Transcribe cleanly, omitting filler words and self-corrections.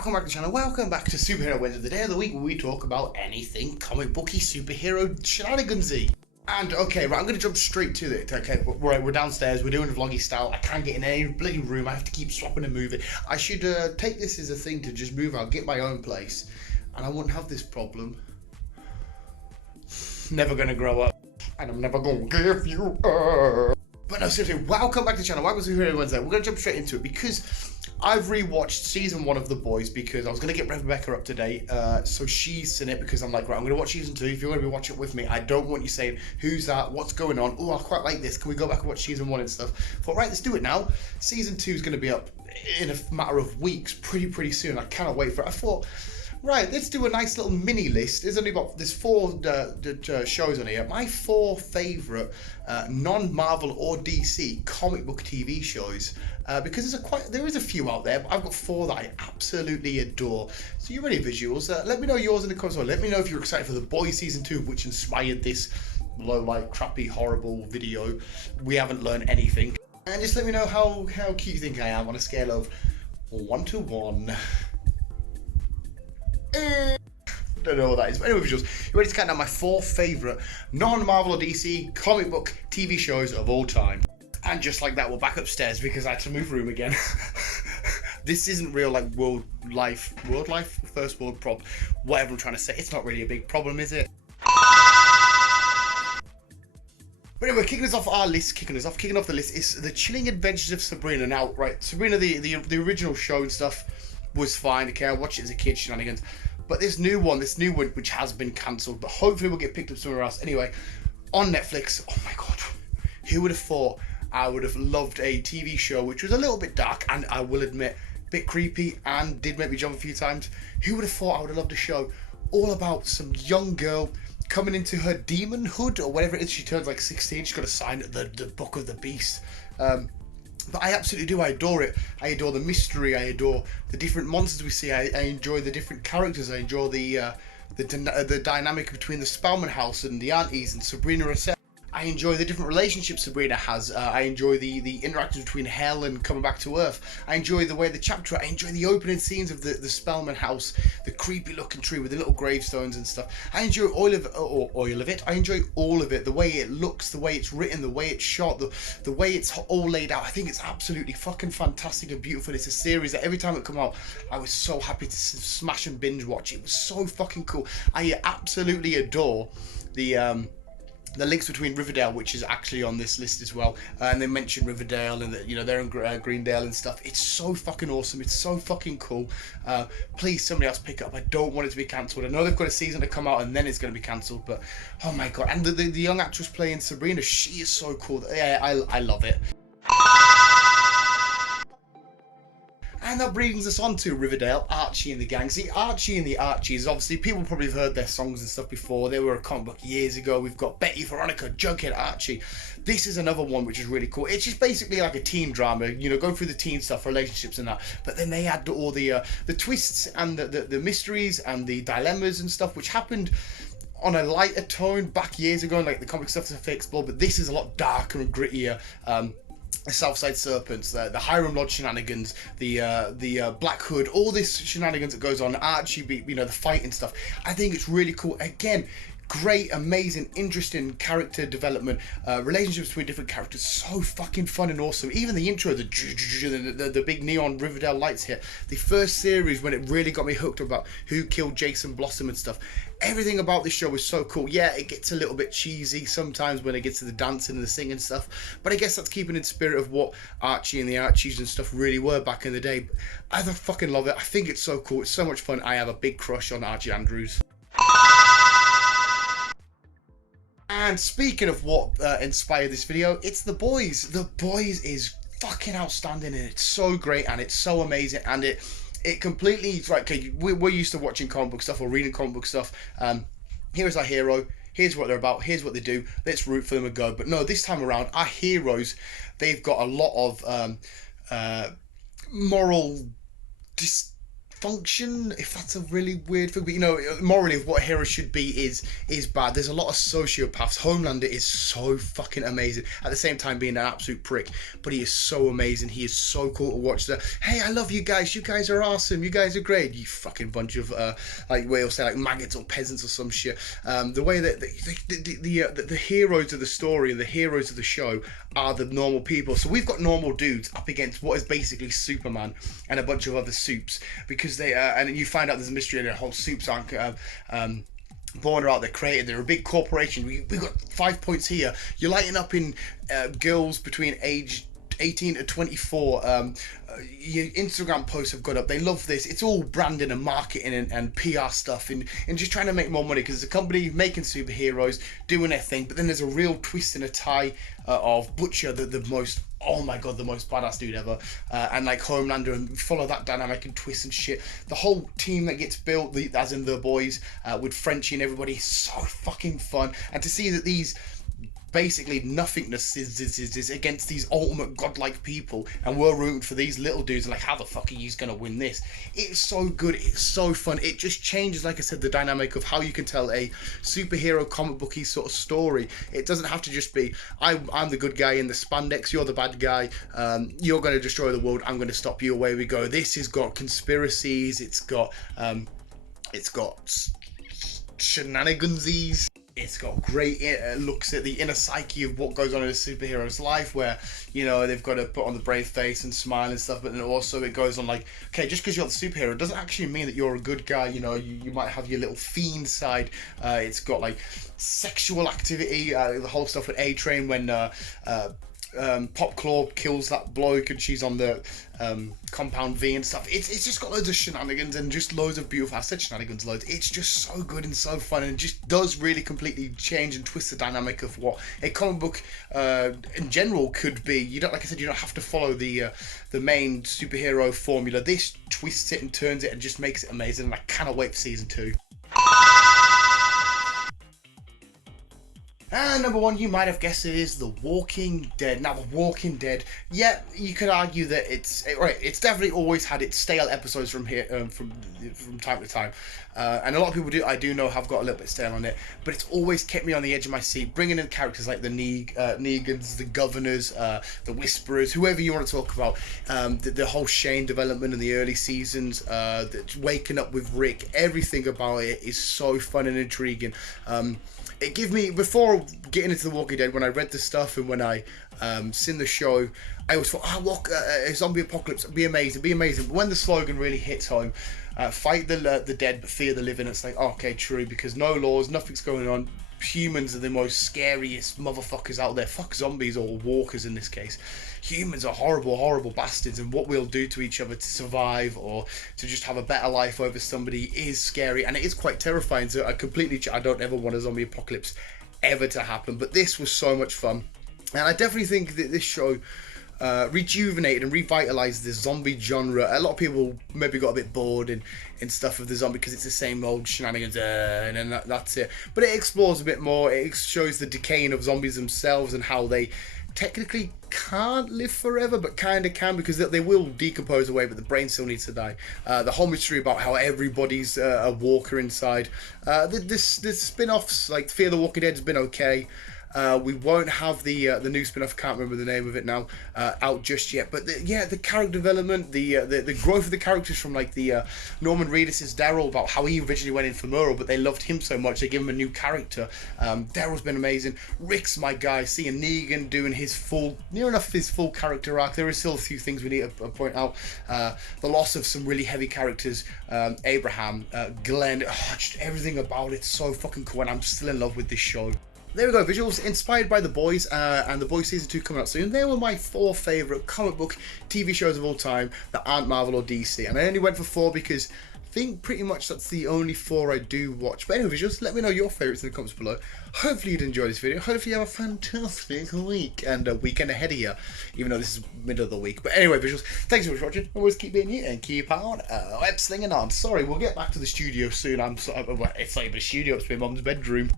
welcome back to the channel, welcome back to Superhero Wednesday, the day of the week where we talk about anything comic booky, superhero shenanigansy. And okay, right, I'm going to jump straight to it. Okay, right, we're downstairs, we're doing a vloggy style, I can't get in any bloody room, I have to keep swapping and moving. I should take this as a thing to just move out, get my own place, and I wouldn't have this problem. Never going to grow up, and I'm never going to give you up. But no, seriously, welcome back to the channel, welcome to Superhero Wednesday. We're going to jump straight into it because I've rewatched season 1 of The Boys because I was going to get Rebecca up to date, so she's seen it because I'm like, right, I'm going to watch season 2. If you're going to be watching it with me, I don't want you saying, who's that, what's going on, oh, I quite like this, can we go back and watch season 1 and stuff. I thought, right, let's do it now. Season 2 is going to be up in a matter of weeks, pretty soon. I cannot wait for it. I thought, right, let's do a nice little mini list. There's 4 shows on here. My 4 favourite non-Marvel or DC comic book TV shows. Because there is a few out there, but I've got 4 that I absolutely adore. So you ready, visuals? Let me know yours in the comments. Let me know if you're excited for The Boys season 2, which inspired this low light, crappy, horrible video. We haven't learned anything. And just let me know how cute you think I am on a scale of 1 to 1. Don't know what that is, but anyway, visuals, you ready to count down my 4 favourite non-Marvel or DC comic book TV shows of all time? And just like that, we're back upstairs because I had to move room again. This isn't real, like, world life, first world problem, whatever I'm trying to say. It's not really a big problem, is it? But anyway, kicking off the list is The Chilling Adventures of Sabrina. Now, right, Sabrina, the original show and stuff was fine. Okay, I watched it as a kid, shenanigans. But this new one, which has been cancelled, but hopefully will get picked up somewhere else. Anyway, on Netflix, oh my god, who would have thought I would have loved a TV show which was a little bit dark and, I will admit, a bit creepy and did make me jump a few times. Who would have thought I would have loved a show all about some young girl coming into her demonhood or whatever it is. She turns like 16, she's got to sign the Book of the Beast. But I absolutely do. I adore it. I adore the mystery. I adore the different monsters we see. I enjoy the different characters. I enjoy the dynamic between the Spellman house and the aunties and Sabrina herself. I enjoy the different relationships Sabrina has. I enjoy the interactions between hell and coming back to earth. I enjoy the way the chapter. I enjoy the opening scenes of the Spellman house, the creepy looking tree with the little gravestones and stuff. I enjoy all of it. I enjoy all of it. The way it looks, the way it's written, the way it's shot, the way it's all laid out. I think it's absolutely fucking fantastic and beautiful. It's a series that every time it come out, I was so happy to smash and binge watch. It was so fucking cool. I absolutely adore the links between Riverdale, which is actually on this list as well, and they mention Riverdale and they're in Greendale and stuff. It's so fucking awesome. It's so fucking cool. Please, somebody else pick it up. I don't want it to be cancelled. I know they've got a season to come out and then it's going to be cancelled, but oh my god! And the young actress playing Sabrina, she is so cool. Yeah, I love it. And that brings us on to Riverdale, Archie and the gang. See, Archie and the Archies, obviously, people probably have heard their songs and stuff before. They were a comic book years ago. We've got Betty, Veronica, Jughead, Archie. This is another one which is really cool. It's just basically like a teen drama, going through the teen stuff, relationships and that. But then they add all the twists and the mysteries and the dilemmas and stuff, which happened on a lighter tone back years ago, like the comic stuff to explore. But this is a lot darker and grittier. The Southside Serpents, the Hiram Lodge shenanigans, the Black Hood, all this shenanigans that goes on, Archie, the fight and stuff. I think it's really cool. Again, great, amazing, interesting character development, relationships between different characters, so fucking fun and awesome. Even the intro, the big neon Riverdale lights hit. The first series when it really got me hooked about who killed Jason Blossom and stuff. Everything about this show was so cool. Yeah, it gets a little bit cheesy sometimes when it gets to the dancing and the singing stuff, but I guess that's keeping in spirit of what Archie and the Archies and stuff really were back in the day. I fucking love it. I think it's so cool. It's so much fun. I have a big crush on Archie Andrews. And speaking of what inspired this video, it's The Boys. The Boys is fucking outstanding and it's so great and it's so amazing and it completely, right, okay, we're used to watching comic book stuff or reading comic book stuff. Here's our hero, here's what they're about, here's what they do, let's root for them and go. But no, this time around, our heroes, they've got a lot of moral function, if that's a really weird thing, but you know, morally of what a hero should be is bad. There's a lot of sociopaths. Homelander is so fucking amazing, at the same time being an absolute prick, but he is so amazing. He is so cool to watch. Hey, I love you guys are awesome, you guys are great, you fucking bunch of like we'll say like maggots or peasants or some shit. The way that the heroes of the story and the heroes of the show are the normal people. So we've got normal dudes up against what is basically Superman and a bunch of other supes, because they and you find out there's a mystery, and the whole supes aren't born out, they're created, they're a big corporation. We've got 5 points here. You're lighting up in girls between age 18 to 24. Your Instagram posts have got up. They love this. It's all branding and marketing and PR stuff, and just trying to make more money, because it's a company making superheroes, doing their thing. But then there's a real twist and a tie of Butcher, the most, oh my god, the most badass dude ever, and like Homelander, and follow that dynamic and twist and shit. The whole team that gets built, as in the boys, with Frenchie and everybody, is so fucking fun. And to see that these basically nothingness is against these ultimate godlike people, and we're rooting for these little dudes, like, how the fuck are you gonna win this? It's so good, it's so fun. It just changes, like I said, the dynamic of how you can tell a superhero comic booky sort of story. It doesn't have to just be I'm the good guy in the spandex, you're the bad guy, you're gonna destroy the world, I'm gonna stop you. Away we go. This has got conspiracies, it's got shenanigansies. It's got great looks at the inner psyche of what goes on in a superhero's life, where, you know, they've got to put on the brave face and smile and stuff, but then also it goes on like, okay, just because you're the superhero doesn't actually mean that you're a good guy. You know, you might have your little fiend side. It's got like sexual activity, the whole stuff with A-Train when Pop Claw kills that bloke and she's on the compound V and stuff. It's just got loads of shenanigans and just loads of beautiful, I said shenanigans loads, it's just so good and so fun, and just does really completely change and twist the dynamic of what a comic book in general could be. You don't, like I said, you don't have to follow the main superhero formula. This twists it and turns it and just makes it amazing, and I cannot wait for season 2. And number 1, you might have guessed it, is The Walking Dead. Now, The Walking Dead, yeah, you could argue that it's definitely always had its stale episodes from here, from time to time, and a lot of people I do know have got a little bit stale on it, but it's always kept me on the edge of my seat, bringing in characters like the Negans, the Governors, the Whisperers, whoever you want to talk about, the whole Shane development in the early seasons, waking up with Rick, everything about it is so fun and intriguing. It gave me, before getting into The Walking Dead, when I read the stuff and when I seen the show, I always thought, a zombie apocalypse would be amazing, But when the slogan really hits home, fight the dead but fear the living, it's like, okay, true, because no laws, nothing's going on. Humans are the most scariest motherfuckers out there. Fuck zombies, or walkers in this case. Humans are horrible, horrible bastards, and what we'll do to each other to survive or to just have a better life over somebody is scary, and it is quite terrifying. So I don't ever want a zombie apocalypse ever to happen, but this was so much fun, and I definitely think that this show rejuvenated and revitalized the zombie genre. A lot of people maybe got a bit bored and stuff of the zombie because it's the same old shenanigans, and then that's it. But it explores a bit more. It shows the decaying of zombies themselves and how they technically can't live forever, but kind of can, because they will decompose away, but the brain still needs to die. The whole mystery about how everybody's a walker inside. The spin-offs, like Fear the Walking Dead, has been okay. We won't have the new spin-off, can't remember the name of it now, out just yet. But the character development, the growth of the characters, from like the Norman Reedus' Daryl, about how he originally went in for Merle, but they loved him so much they give him a new character. Daryl's been amazing. Rick's my guy. Seeing Negan doing near enough his full character arc. There are still a few things we need to point out. The loss of some really heavy characters. Abraham, Glenn, just everything about it's so fucking cool, and I'm still in love with this show. There we go, visuals inspired by The Boys, and The Boys Season 2 coming out soon. They were my 4 favourite comic book TV shows of all time that aren't Marvel or DC, and I only went for 4 because I think pretty much that's the only 4 I do watch. But anyway, visuals, let me know your favourites in the comments below. Hopefully you'd enjoy this video. Hopefully you have a fantastic week and a weekend ahead of you, even though this is middle of the week. But anyway, visuals, thanks so much for watching. Always keep being here and keep on web slinging on. Sorry, we'll get back to the studio soon. It's not even a studio, it's my mum's bedroom.